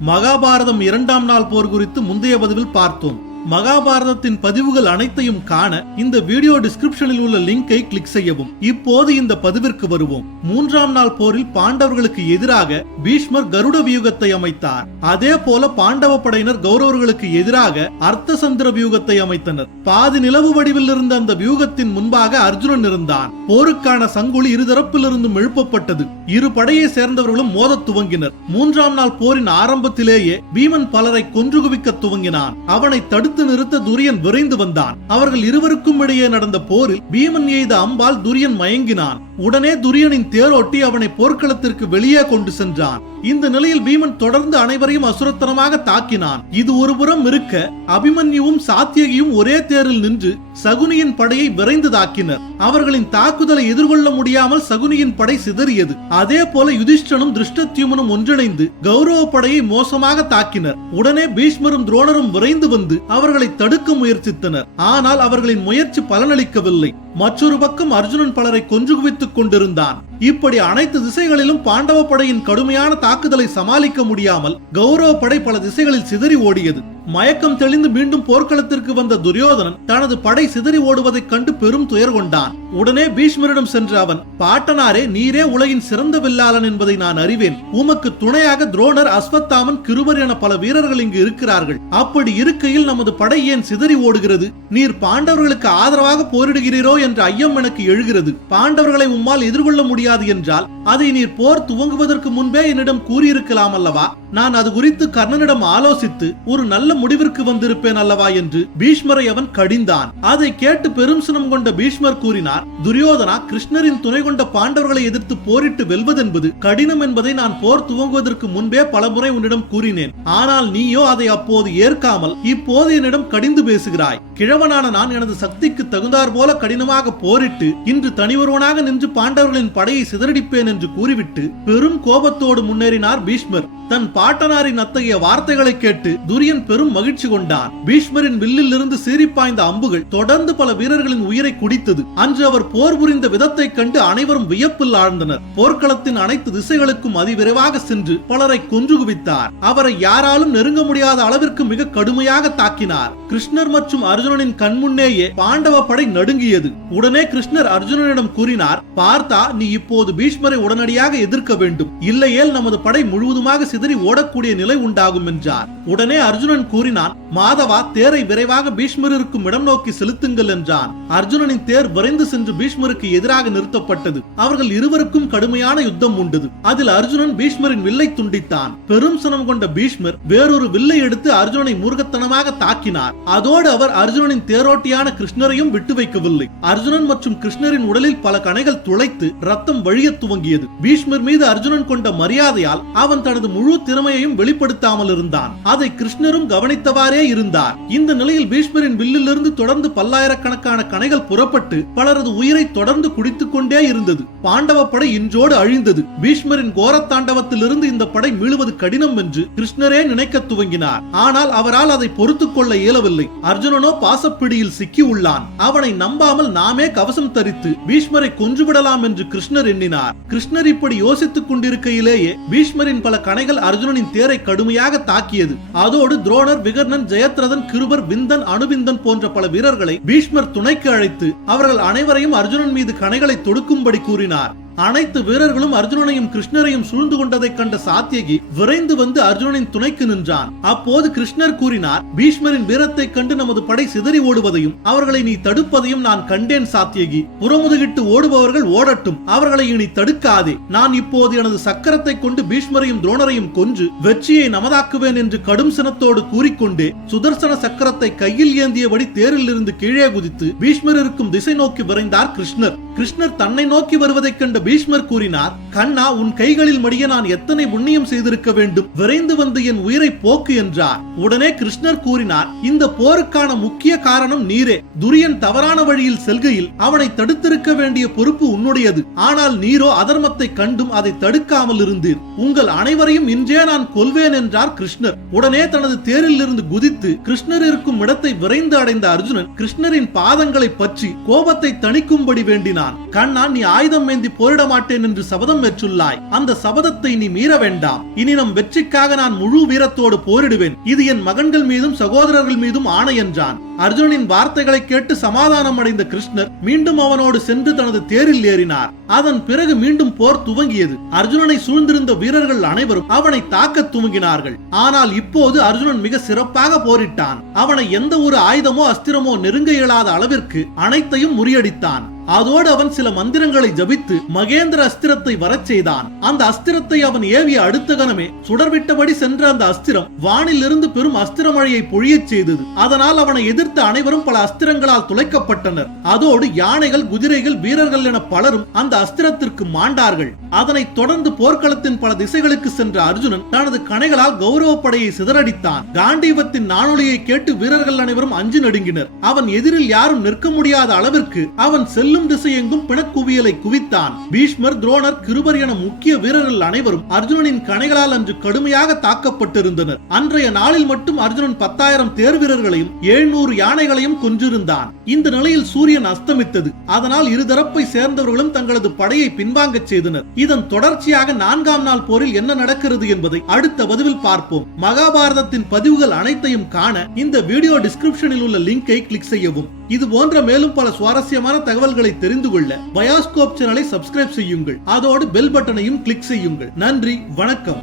மகாபாரதம் இரண்டாம் நாள் போர் குறித்து முந்தைய பதிவில் பார்த்தோம். மகாபாரதத்தின் பதிவுகள் அனைத்தையும் காண இந்த வீடியோ டிஸ்கிரிப்ஷனில் உள்ள லிங்கை கிளிக் செய்யவும். இப்போது இந்த பதிவிற்கு வருவோம். மூன்றாம் நாள் போரில் பாண்டவர்களுக்கு எதிராக பீஷ்மர் கருட வியூகத்தை அமைத்தார். அதே போல பாண்டவ படையினர் கௌரவர்களுக்கு எதிராக அர்த்தசந்திர வியூகத்தை அமைத்தனர். பாதி நிலவு வடிவில் இருந்த அந்த வியூகத்தின் முன்பாக அர்ஜுனன் இருந்தான். போருக்கான சங்குலி இருதரப்பிலிருந்தும் எழுப்பப்பட்டது. இரு படையை சேர்ந்தவர்களும் மோதத் துவங்கினர். மூன்றாம் நாள் போரின் ஆரம்பத்திலேயே பீமன் பலரை கொன்று குவிக்க துவங்கினான். அவனை தடுத்து நிறுத்த துரியன் விரைந்து வந்தான். அவர்கள் இருவருக்கும் இடையே நடந்த போரில் பீமன் எய்த அம்பால் துரியன் மயங்கினான். உடனே துரியனின் தேரோட்டி அவனை போர்க்களத்திற்கு வெளியே கொண்டு சென்றான். இந்த நிலையில் பீமன் தொடர்ந்து அனைவரையும் அசுரத்தனமாக தாக்கினான். இது ஒருபுறம் இருக்க அபிமன்யுவும் சாத்தியகியும் ஒரே தேரில் நின்று சகுனியின் படையை விரைந்து தாக்கினர். அவர்களின் தாக்குதலை எதிர்கொள்ள முடியாமல் சகுனியின் படை சிதறியது. அதே போல யுதிஷ்டனும் திருஷ்டத்யுமனும் ஒன்றிணைந்து கௌரவ படையை மோசமாக தாக்கினர். உடனே பீஷ்மரும் துரோணரும் விரைந்து வந்து அவர்களை தடுக்க முயற்சித்தனர். ஆனால் அவர்களின் முயற்சி பலனளிக்கவில்லை. மற்றொரு பக்கம் அர்ஜுனன் பலரை கொன்று குவித்துக் கொண்டிருந்தான். இப்படி அனைத்து திசைகளிலும் பாண்டவ படையின் கடுமையான தாக்குதலை சமாளிக்க முடியாமல் கௌரவ படை பல திசைகளில் சிதறி ஓடியது. மயக்கம் தெளிந்து மீண்டும் போர்க்களத்திற்கு வந்த துரியோதனன் தனது படை சிதறி ஓடுவதைக் கண்டு பெரும் துயர் கொண்டான். உடனே பீஷ்மரிடம் சென்ற அவன், பாட்டனாரே, நீரே உலகின் சிறந்த வில்லாளன் என்பதை நான் அறிவேன். உமக்கு துணையாக துரோணர், அஸ்வத்தாமன், கிருபர் என பல வீரர்கள் இங்கு இருக்கிறார்கள். அப்படி இருக்கையில் நமது படை ஏன் சிதறி ஓடுகிறது? நீர் பாண்டவர்களுக்கு ஆதரவாக போரிடுகிறீரோ என்ற ஐயம் எனக்கு எழுகிறது. பாண்டவர்களை உம்மால் எதிர்கொள்ள முடியாது என்றால் அதை நீர் போர் துவங்குவதற்கு முன்பே என்னிடம் கூறியிருக்கலாம் அல்லவா? நான் அது குறித்து கர்ணனிடம் ஆலோசித்து ஒரு நல்ல முடிவிற்கு வந்திருப்பேன் அல்லவா என்று பீஷ்மரை அவன் கடிந்தான். அதை கேட்டு பெரும் சினம் கொண்ட பீஷ்மர் கூறினார், துரியோதனா, கிருஷ்ணரின் துணை கொண்ட பாண்டவர்களை எதிர்த்து போரிட்டு வெல்வதென்பது கடினம் என்பதை நான் போர் துவங்குவதற்கு முன்பே பலமுறை உன்னிடம் கூறினேன். ஆனால் நீயோ அதை அப்போது ஏற்காமல் இப்போது என்னிடம் கடிந்து பேசுகிறாய். கிழவனான நான் எனது சக்திக்கு தகுந்தார் போல கடினமாக போரிட்டு இன்று தனியொருவனாக நின்று பாண்டவர்களின் படையை சிதறடிப்பேன் என்று கூறிவிட்டு பெரும் கோபத்தோடு முன்னேறினார் பீஷ்மர். தன் பாட்டனாரின் அத்தகைய வார்த்தைகளை கேட்டு துரியன் பெரும் மகிழ்ச்சி கொண்டான். பீஷ்மரின் வில்லில் இருந்து சீறிப்பாய்ந்த அம்புகள் தொடர்ந்து பல வீரர்களின் உயிரை குடித்தது. அன்று அவர் போர் புரிந்த விதத்தை கண்டு அனைவரும் வியப்பில் ஆழ்ந்தனர். போர்க்களத்தின் அனைத்து திசைகளுக்கும் அதிவிரைவாக சென்று பலரை கொன்று குவித்தார். அவரை யாராலும் நெருங்க முடியாத அளவிற்கு மிக கடுமையாக தாக்கினார். கிருஷ்ணர் மற்றும் அர்ஜுனனின் கண்முன்னேயே பாண்டவ படை நடுங்கியது. உடனே கிருஷ்ணர் அர்ஜுனனிடம் கூறினார், பார்த்தா, நீ இப்போது பீஷ்மரை உடனடியாக எதிர்க்க வேண்டும். இல்லையேல் நமது படை முழுவதுமாக சிதறி ஓடக்கூடிய நிலை உண்டாகும் என்றார். உடனே அர்ஜுனன் கூறினான், மாதவா, தேரை விரைவாக பீஷ்மர் இருக்கும் இடம் நோக்கி செலுத்துங்கள் என்றான். அர்ஜுனனின் தேர் விரைந்து சென்று பீஷ்மருக்கு எதிராக நிறுத்தப்பட்டது. அவர்கள் இருவருக்கும் கடுமையான யுத்தம் உண்டது. அதில் அர்ஜுனன் பீஷ்மரின் வில்லை துண்டித்தான். பெரும் சனம் கொண்ட பீஷ்மர் வேறொரு வில்லை எடுத்து அர்ஜுனனை மூர்க்கத்தனமாக தாக்கினார். அதோடு அவர் அர்ஜுனனின் தேரோட்டியான கிருஷ்ணரையும் விட்டு வைக்கவில்லை. அர்ஜுனன் மற்றும் கிருஷ்ணரின் உடலில் பல கணைகள் துளைத்து ரத்தம் வழிய துவங்கியது. பீஷ்மர் மீது அர்ஜுனன் கொண்ட மரியாதையால் அவன் தனது முழு திறமையையும் வெளிப்படுத்தாமல் இருந்தான். அதை கிருஷ்ணரும் கவனித்தவாறே இருந்தார். இந்த நிலையில் பீஷ்மரின் வில்லிலிருந்து தொடர்ந்து பல்லாயிரக்கணக்கான கணைகள் புறப்பட்டு பலரது உயிரை தொடர்ந்து குடித்துக் கொண்டே இருந்தது. பாண்டவ படை இன்றோடு அழிந்தது. பீஷ்மரின் கோரத்தாண்டவத்தில் இருந்து இந்த படை மீளுவது கடினம் என்று கிருஷ்ணரே நினைக்க துவங்கினார். ஆனால் அவரால் அதை பொறுத்துக் கொள்ள இயலவில்லை. அர்ஜுனனோ பாசப்பிடியில் சிக்கி உள்ளான். அவனை நம்பாமல் நாமே கவசம் தரித்து பீஷ்மரை கொன்றுவிடலாம் என்று கிருஷ்ணர் எண்ணினார். கிருஷ்ணர் இப்படி யோசித்துக் கொண்டிருக்கையிலேயே பீஷ்மரின் பல கணைகள் அர்ஜுனனின் தேரை கடுமையாக தாக்கியது. அதோடு துரோணர், விகர்ணன், ஜெயத்ரதன், கிருபர், விந்தன், அனுபிந்தன் போன்ற பல வீரர்களை பீஷ்மர் துணைக்கு அழைத்து அவர்கள் அனைவரையும் அர்ஜுனன் மீது கணைகளை தொடுக்கும்படி கூறினார். அனைத்து வீரர்களும் அர்ஜுனனையும் கிருஷ்ணரையும் சூழ்ந்து கொண்டதை கண்ட சாத்தியகி விரைந்து வந்து அர்ஜுனனின் துணைக்கு நின்றான். அப்போது கிருஷ்ணர் கூறினார், பீஷ்மரின் வீரத்தை கண்டு நமது படை சிதறி ஓடுவதையும் அவர்களை நீ தடுப்பதையும் நான் கண்டேன் சாத்தியகி. புறமுதுகிட்டு ஓடுபவர்கள் ஓடட்டும், அவர்களை இனி தடுக்காதே. நான் இப்போது எனது சக்கரத்தை கொண்டு பீஷ்மரையும் துரோணரையும் கொன்று வெற்றியை நமதாக்குவேன் என்று கடும் சினத்தோடு கூறிக்கொண்டே சுதர்சன சக்கரத்தை கையில் ஏந்தியபடி தேரில் இருந்து கீழே குதித்து பீஷ்மர் இருக்கும் திசை நோக்கி விரைந்தார் கிருஷ்ணர். கிருஷ்ணர் தன்னை நோக்கி வருவதைக் கண்ட பீஷ்மர் கூறினார், கண்ணா, உன் கைகளில் மடிய நான் எத்தனை புண்ணியம் செய்திருக்க வேண்டும். விரைந்து வந்து என் உயிரை போக்கு என்றார். உடனே கிருஷ்ணர் கூறினார், இந்த போருக்கான முக்கிய காரணம் நீரே. துரியன் தவறான வழியில் செல்கையில் அவனை தடுத்திருக்க வேண்டிய பொறுப்பு உன்னுடையது. ஆனால் நீரோ அதர்மத்தை கண்டும் அதை தடுக்காமல் இருந்தீர். உங்கள் அனைவரையும் இன்றே நான் கொல்வேன் என்றார் கிருஷ்ணர். உடனே தனது தேரில் இருந்து குதித்து கிருஷ்ணர் இருக்கும் இடத்தை விரைந்து அடைந்த அர்ஜுனன் கிருஷ்ணரின் பாதங்களை பற்றி கோபத்தை தணிக்கும்படி வேண்டினார். கூறினான், கண்ணா, நீ ஆயுதம் ஏந்தி போரிட மாட்டேன் என்று சபதம் பெற்றுள்ளாய். அந்த சபதத்தை நீ மீற வேண்டாம். இனி நம் வெற்றிக்காக நான் முழு வீரத்தோடு போரிடுவேன். இது என் மகன்கள் மீதும் சகோதரர்கள் மீதும் ஆணை என்றான். அர்ஜுனனின் வார்த்தைகளை கேட்டு சமாதானம் அடைந்த கிருஷ்ணர் மீண்டும் அவனோடு சென்று தனது தேரில் ஏறினார். அதன் பிறகு மீண்டும் போர் துவங்கியது. அர்ஜுனனை சூழ்ந்திருந்த வீரர்கள் அனைவரும் அவனை தாக்க துவங்கினார்கள். ஆனால் இப்போது அர்ஜுனன் மிக சிறப்பாக போரிட்டான். அவனை எந்த ஒரு ஆயுதமோ அஸ்திரமோ நெருங்க இயலாத அளவிற்கு அனைத்தையும் முறியடித்தான். அதோடு அவன் சில மந்திரங்களை ஜபித்து மகேந்திர அஸ்திரத்தை வரச் செய்தான். அந்த அஸ்திரத்தை அவன் ஏவிய அடுத்த கணமே சுடர்விட்டபடி சென்ற அந்த அஸ்திரம் வானில் இருந்து பெரும் அஸ்திர மழையை பொழியச் செய்தது. அதனால் அவனை எதிர்த்த அனைவரும் பல அஸ்திரங்களால் துளைக்கப்பட்டனர். அதோடு யானைகள், குதிரைகள், வீரர்கள் என பலரும் அந்த அஸ்திரத்திற்கு மாண்டார்கள். அதனைத் தொடர்ந்து போர்க்களத்தின் பல திசைகளுக்கு சென்ற அர்ஜுனன் தனது கணைகளால் கௌரவ படையை சிதறடித்தான். காண்டீவத்தின் நானொலியை கேட்டு வீரர்கள் அனைவரும் அஞ்சு நடுங்கினர். அவன் எதிரில் யாரும் நிற்க முடியாத அளவிற்கு அவன் செல்லும் திசையெங்கும் பிணக்குவியலை குவித்தான். பீஷ்மர், துரோணர், கிருபர் என முக்கிய வீரர்கள் அனைவரும் அர்ஜுனனின் கணைகளால் அன்று கடுமையாக தாக்கப்பட்டிருந்தனர். அன்றைய நாளில் மட்டும் அர்ஜுனன் 10,000 தேர் வீரர்களையும் 700 யானைகளையும் கொன்றிருந்தான். இந்த நிலையில் சூரியன் அஸ்தமித்தது. அதனால் இருதரப்பை சேர்ந்தவர்களும் தங்களது படையை பின்வாங்கச் செய்தனர். இதன் தொடர்ச்சியாக 4ஆம் நாள் போரில் என்ன நடக்கிறது என்பதை அடுத்த பதிவில் பார்ப்போம். மகாபாரதத்தின் பதிவுகள் அனைத்தையும் காண இந்த வீடியோ டிஸ்கிரிப்ஷனில் உள்ள லிங்கை கிளிக் செய்யவும். இது போன்ற மேலும் பல சுவாரஸ்யமான தகவல்களை தெரிந்து கொள்ள பயாஸ்கோப் சேனலை சப்ஸ்கிரைப் செய்யுங்கள். அதோடு பெல் பட்டனையும் கிளிக் செய்யுங்கள். நன்றி, வணக்கம்.